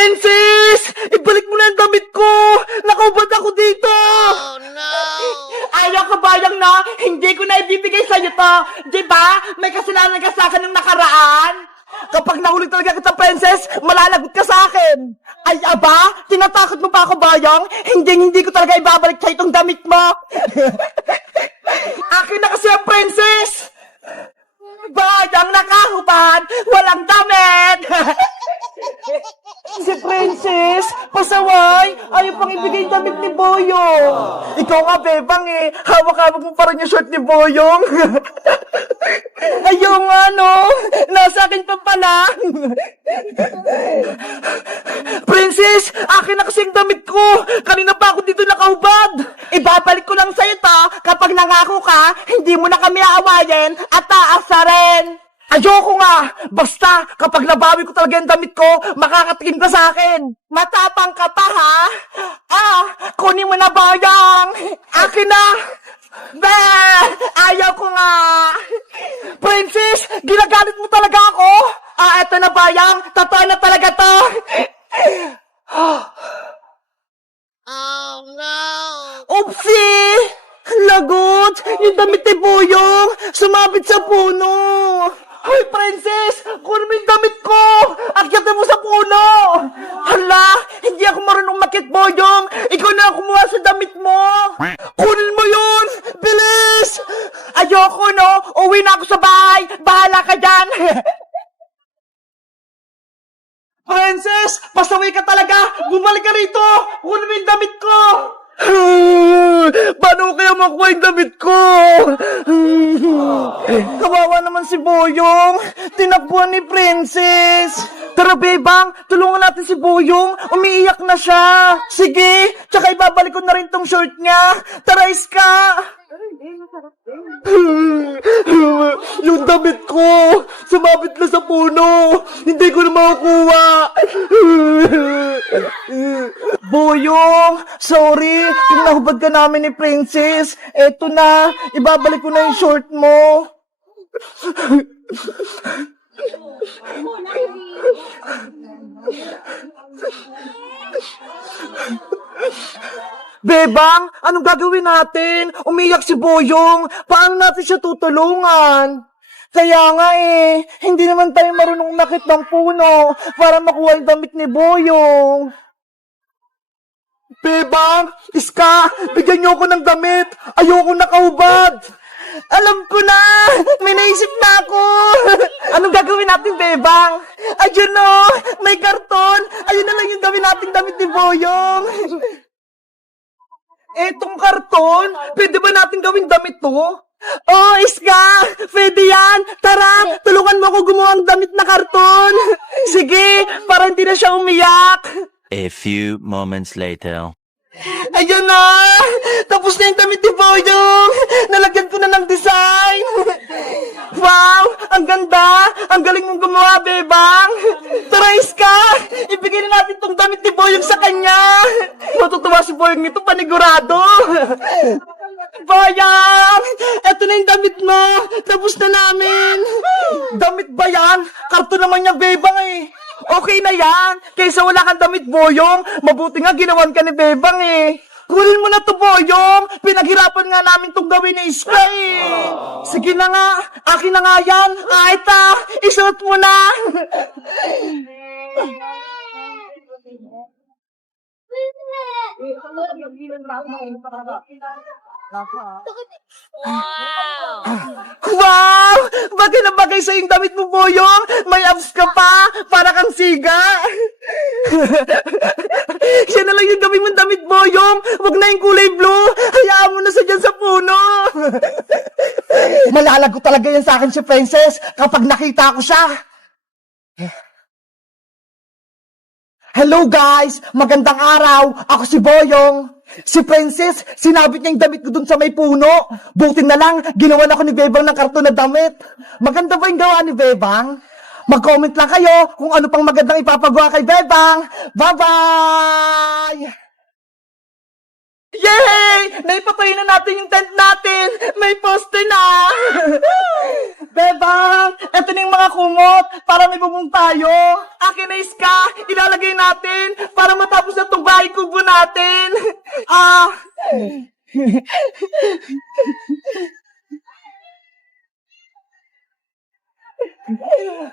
Princess! Ibalik mo na ang damit ko! Nakaubad ako dito! Oh no! Ayaw ka bayang na, hindi ko na ibibigay sa'yo to. Diba? May kasalanan ka sa akin ng nakaraan. Kapag nahuli talaga kita, Princess, malalagot ka sa akin. Ay, aba? Tinatakot mo pa ako, bayang? Hindi ko talaga ibabalik sa'yo itong damit mo. Akin na kasi ang Princess! Bayang nakahubad, walang damit! Si Princess, pasaway, ayaw pang ibigay yung damit ni Boyong. Ikaw nga, Bebang eh, hawak-hawak mo pa rin yung shirt ni Boyong. Ayaw nga, no? Nasa akin pa pala. Princess, akin na kasi yung damit ko. Kanina pa ako dito nakahubad. Ibabalik ko lang sa'yo to kapag nangako ka, hindi mo na kami aawayin at taasa rin. Ayoko nga! Basta, kapag nabawi ko talaga yung damit ko, makakatikim ka sa akin! Matapang ka pa, ha? Kunin mo na, bayang! Akin na! Be! Ayaw ko nga! Princess, ginagalit mo talaga ako? Eto na, bayang! Totoo na talaga to! Oh no! Oopsie! Lagot! Yung damit ni Boyong! Sumabit sa puno! Hoy, Princess! Kunin mo yung damit ko! Akyatin mo sa puno! Hala! Hindi ako marunong makit, Boyong! Ikaw na ang kumuha sa damit mo! Kunin mo yun! Bilis! Ayoko, no? Uwi na ako sa bahay! Bahala ka dyan! Princess! Pasaway ka talaga! Bumalik ka rito! Kunin mo yung damit ko! Paano kaya makuha yung damit ko? Kawawa naman si Boyong. Tinakbuhan ni Princess. Tara, Bebang, tulungan natin si Boyong. Umiiyak na siya. Sige, tsaka ibabalik ko na rin tong short niya. Tara, Iska. Yung damit ko, sumabit na sa puno. Hindi ko na makukuha. Boyong, sorry. Kung nahubad ka namin ni Princess, eto na, ibabalik ko na yung short mo. Bebang, anong gagawin natin? Umiyak si Boyong. Paano natin siya tutulungan? Kaya nga eh, hindi naman tayo marunong umakit ng puno para makuha yung damit ni Boyong. Bebang, Iska, bigyan niyo ako ng damit. Ayoko nakahubad. Alam ko na! May naisip na ako! Anong gagawin natin, Bebang? Ayun o! May karton! Ayun na lang yung gawin natin damit ni Boyong! Etong karton? Pwede ba natin gawin damit to? Oh, Iska! Pwede yan! Tara! Tulungan mo ako gumawa ng damit na karton! Sige! Para hindi na siya umiyak! A few moments later. Ayun na! Tapos na yung damit ni Boyong! Nalagyan ko na ng design! Wow! Ang ganda! Ang galing mong gumawa, Bebang! Tara, Iska! Ibigay na natin tong damit ni Boyong sa kanya! Matutuwa si Boyong nito, panigurado! Boyong! Eto na yung damit mo! Tapos na namin! Damit ba yan? Karton naman niya, Bebang eh! Okay na yan! Kaysa wala kang damit, Boyong! Mabuti nga ginawan ka ni Bebang eh! Kunin mo na to, Boyong! Pinaghirapan nga namin tong gawin ni Iska eh! Sige na nga! Akin na nga yan! Ito! Isuot mo na! Wow! Wow! Bagay na bagay sa yung damit mo, Boyong! May abs ka pa! Para kang siga! Siya na lang yung gawin mong damit, Boyong! Huwag na yung kulay blue! Hayaan mo na sa dyan sa puno! Malalago talaga yan sa akin si Princess kapag nakita ko siya! Hello guys! Magandang araw! Ako si Boyong! Si Princess, sinabit niya yung damit ko dun sa may puno. Buti na lang, ginawa na ako ni Bebang ng karton na damit. Maganda ba yung gawa ni Bebang? Mag-comment lang kayo kung ano pang magandang ipapagawa kay Bebang. Bye-bye! Yay! Naipatay na natin yung tent natin! May poste na! Bebang, eto na yung mga kumot para may bubong tayo. Akin na Iska, ilalagay natin para matapos na itong bahay kubo natin.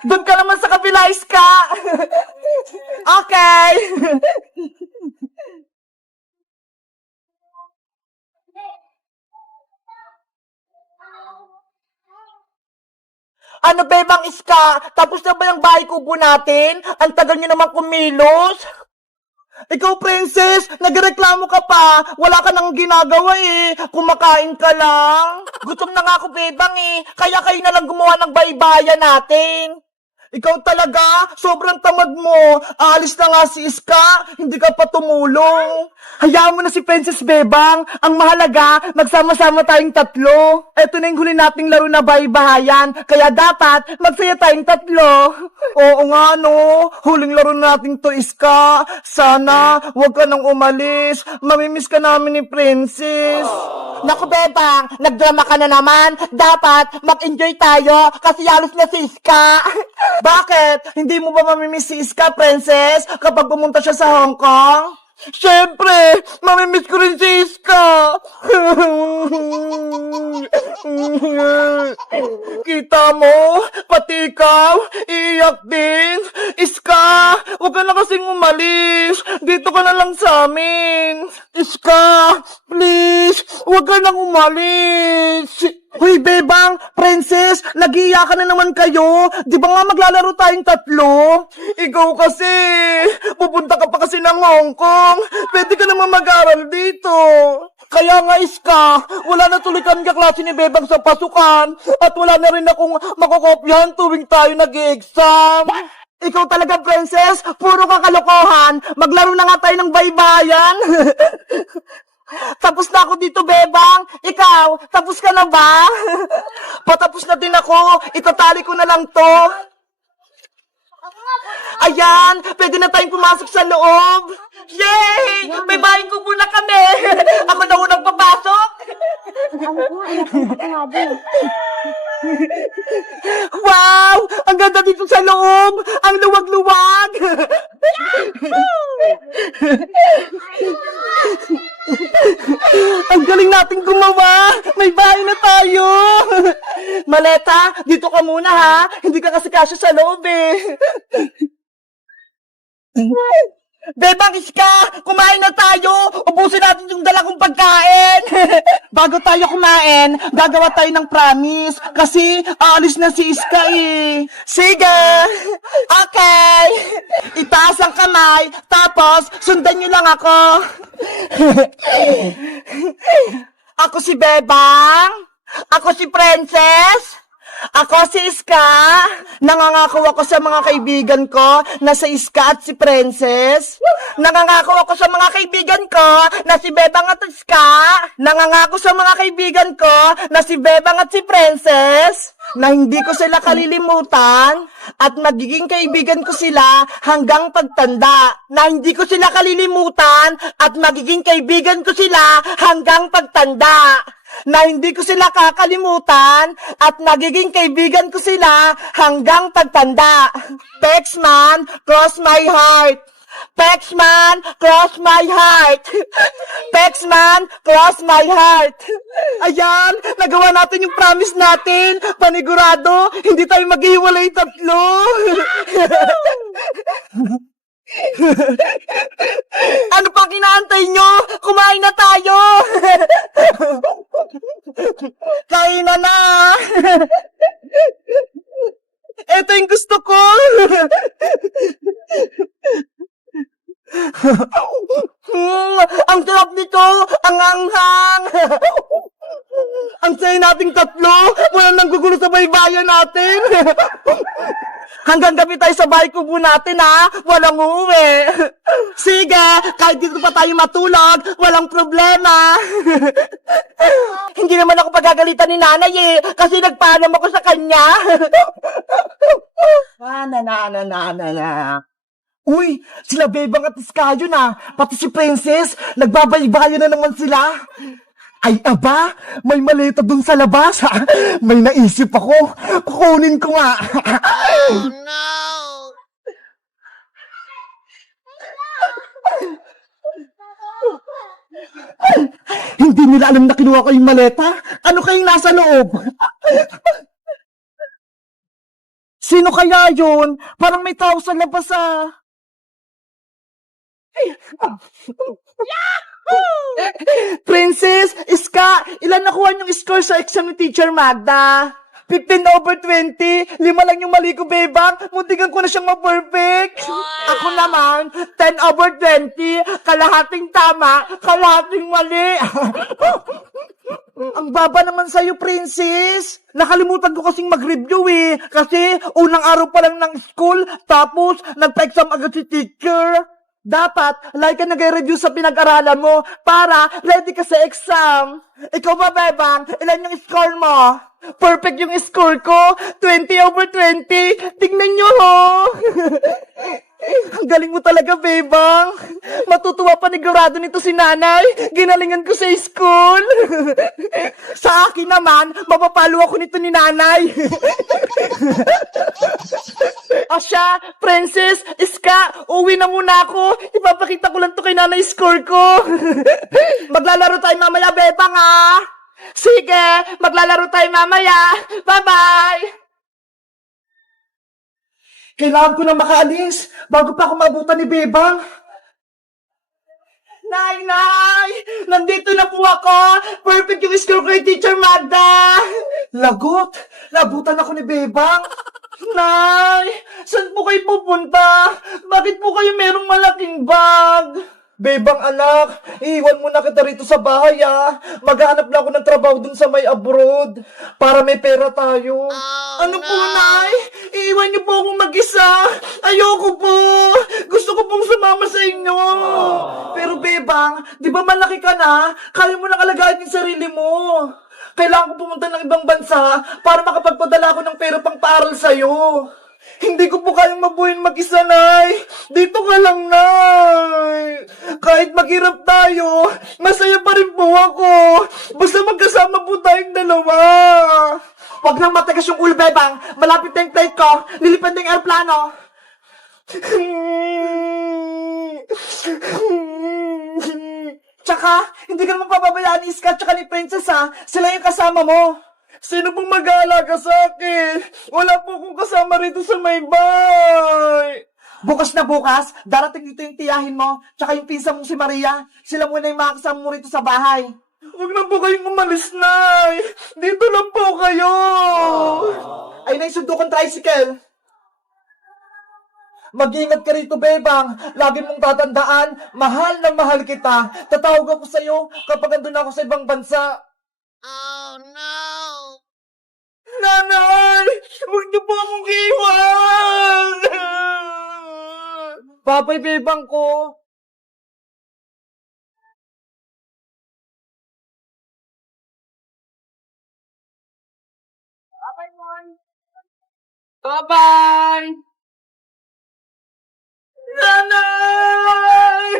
Doon ka naman sa kabila, Iska. Okay. Ano bebang Iska? Tapos na ba yung bahay kubo natin? Ang tagal niyo naman kumilos. Ikaw, Princess, nagreklamo ka pa. Wala ka nang ginagawa eh. Kumakain ka lang. Gutom na nga ako, bebang eh. Kaya kayo na lang gumawa ng baybayan natin. Ikaw talaga, sobrang tamad mo. Aalis na nga si Iska, hindi ka pa tumulong. Hayaan mo na si Princess Bebang. Ang mahalaga, magsama-sama tayong tatlo. Eto na yung huli nating laro na bahay-bahayan. Kaya dapat, magsaya tayong tatlo. Oo nga no, huling laro natin to Iska. Sana, huwag ka nang umalis. Mamimiss ka namin ni Princess. Naku Bebang, nagdrama ka na naman. Dapat, mag-enjoy tayo kasi halos na si Iska. Bakit? Hindi mo ba mamimiss si Iska, Princess, kapag pumunta siya sa Hong Kong? Siyempre, mamimiss ko rin si Iska. Kita mo, pati ikaw, iiyak din. Iska, huwag ka na kasing umalis. Dito ka na lang sa amin. Iska, please, huwag ka nang umalis. Hoy, Bebang, Princess, nag-iiyakan na naman kayo. Di ba nga maglalaro tayong tatlo? Ikaw kasi, pupunta ka pa kasi ng Hong Kong. Pwede ka naman mag-aral dito. Kaya nga, Iska, wala na tuloy kami kaklase ni Bebang sa pasukan. At wala na rin akong makokopyahan tuwing tayo nag-exam. Ikaw talaga, Princess, puro ka kalokohan. Maglaro na nga tayo ng baybayan. Tapos na ako dito, Bebang. Ikaw, tapos ka na ba? Patapos na din ako. Itatali ko na lang to. Ayan, pwede na tayong pumasok sa loob. Yay! May bahay kubo na kami. Ako na unang papasok. Wow! Ang ganda dito sa loob. Ang luwag-luwag. Ang galing nating gumawa! May bahay na tayo! Maleta, dito ka muna ha! Hindi ka kasi kasya sa loob eh! Bebang Iska! Kumain na tayo! Ubusin natin yung dala kong pagkain! Bago tayo kumain, gagawa tayo ng promise. Kasi aalis na si Iska eh. Sige! Okay! Itaas ang kamay, tapos sundan niyo lang ako. Ako si Bebang. Ako si Princess. Ako si Iska. Nangangako ako sa mga kaibigan ko na si Iska at si Princess. Nangangako ako sa mga kaibigan ko na si Bebang at Iska. Nangangako sa mga kaibigan ko na si Bebang at si Princess. Na hindi ko sila kalilimutan at magiging kaibigan ko sila hanggang pagtanda. Na hindi ko sila kalilimutan at magiging kaibigan ko sila hanggang pagtanda. Na hindi ko sila kakalimutan at magiging kaibigan ko sila hanggang pagtanda. Pexman, cross my heart. Pexman, cross my heart. Pexman, cross my heart. Ayan, nagawa natin yung promise natin. Panigurado, hindi tayo maghiwalay tatlo. Ano pang inaantay nyo? Kumain na tayo! Kain na! Ito yung gusto ko! Ang sarap nito! Ang anghang! Ang saya nating tatlo! Walang nanggugulo sa baybayan natin! Hanggang gabi tayo sa bahay kubo natin ha! Walang uuwi! Sige! Kahit dito pa tayo matulog, walang problema! Hindi naman ako pagagalitan ni nanay eh! Kasi nagpaalam ako sa kanya! Uy, sila Bebang at Iskayo na, pati si Princess, nagbabaybayo na naman sila. Ay aba, may maleta dun sa labas. May naisip ako, kukunin ko nga. Oh no! Hindi nila alam na kinuha ko yung maleta. Ano kayong nasa loob? Sino kaya yun? Parang may tao sa labas ah. Princess, Iska, ilan nakuha yung score sa exam ni Teacher Magda? 15/20. 5 lang yung mali ko, Bebang. Muntikan ko na siyang ma-perfect. Ako naman, 10/20. Kalahating tama, kalahating mali. Ang baba naman sa'yo, Princess. Nakalimutan ko kasing mag-review eh. Kasi unang araw pa lang ng school, tapos nagpa-exam agad si teacher. Dapat, like ka nag-review sa pinag-aralan mo para ready ka sa exam. Ikaw ba, Bebang? Ilan yung score mo? Perfect yung score ko. 20/20. Tingnan nyo, ho. Ang galing mo talaga, Bebang. Matutuwa panigurado nito si nanay. Ginalingan ko sa school. Sa akin naman, mapapalo ako nito ni nanay. Asya, Princess, Iska, uwi na muna ako. Ipapakita ko lang to kay nanay score ko. Maglalaro tayo mamaya, Bebang, ha? Sige, maglalaro tayo mamaya. Bye-bye! Kailangan ko na makaalis bago pa ako mabutan ni Bebang. Nay! Nandito na po ako! Perfect yung score ko kay Teacher Magda! Lagot! Labutan ako ni Bebang! Nay! Saan po kayo pupunta? Bakit po kayo merong malaking bag? Bebang anak, iiwan muna kita rito sa bahay ah. Maghanap lang ako ng trabaho dun sa may abroad para may pera tayo. Ano po, Nay? Iiwan niyo po akong mag-isa. Ayoko po. Gusto ko pong sumama sa inyo. Pero Bebang, di ba malaki ka na? Kaya mo nang alagayin yung sarili mo. Kailangan ko pumunta ng ibang bansa para makapagpadala ako ng pera pang paaral sa'yo. Hindi ko po kayang mabuhin mag-isa, Nay. Dito ka lang, Nay. Kahit maghirap tayo, masaya pa rin po ako. Basta magkasama po tayong dalawa. Huwag nang matigas yung ulo, Bebang. Malapit na yung flight ko. Lilipad na yung aeroplano. Tsaka, hindi ka naman pababayaan ni Iska tsaka ni Princess, ha? Sila yung kasama mo. Sino pong mag-aalaga sa akin? Wala po akong kasama rito sa may bahay. Bukas na bukas, darating dito yung tiyahin mo, tsaka yung pinsa mong si Maria. Sila muna yung mga kasama mo rito sa bahay. Huwag na po kayong umalis, Nay. Dito lang po kayo. Ay, naisundo kong tricycle. Mag-ingat ka rito, Bebang. Lagi mong tatandaan, mahal na mahal kita. Tatawag ako sa'yo kapag andun ako sa ibang bansa. Oh no! Nanay! Huwag niyo po akong iwan! Babay, Bebang ko. Bye-bye! Nanay!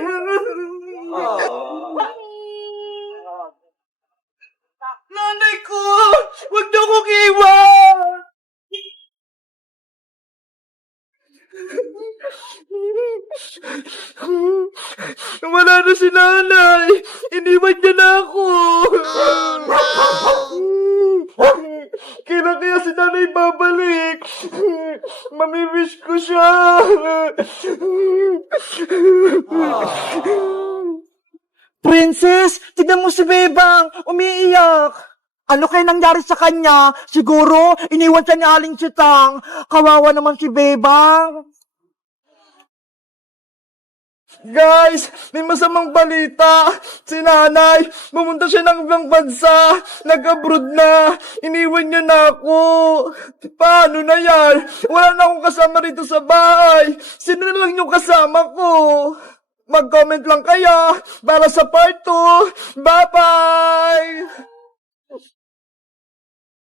Nanay ko! Huwag niyo akong iwan! Wala na si nanay! Iniwan niya na ako! Kailan kaya si nanay babalik? Mamimiss ko siya! Princess, tignan mo si Bebang, umiiyak. Ano kaya nangyari sa kanya? Siguro, iniwan siya ni Aling Chitang. Kawawa naman si Bebang. Guys, may masamang balita. Si nanay, pumunta siya ng ibang bansa. Nag-abroad na. Iniwan niya na ako. Paano na yan? Wala na akong kasama rito sa bahay. Sino na lang yung kasama ko? Mag-comment lang kaya para sa part 2. Bye-bye!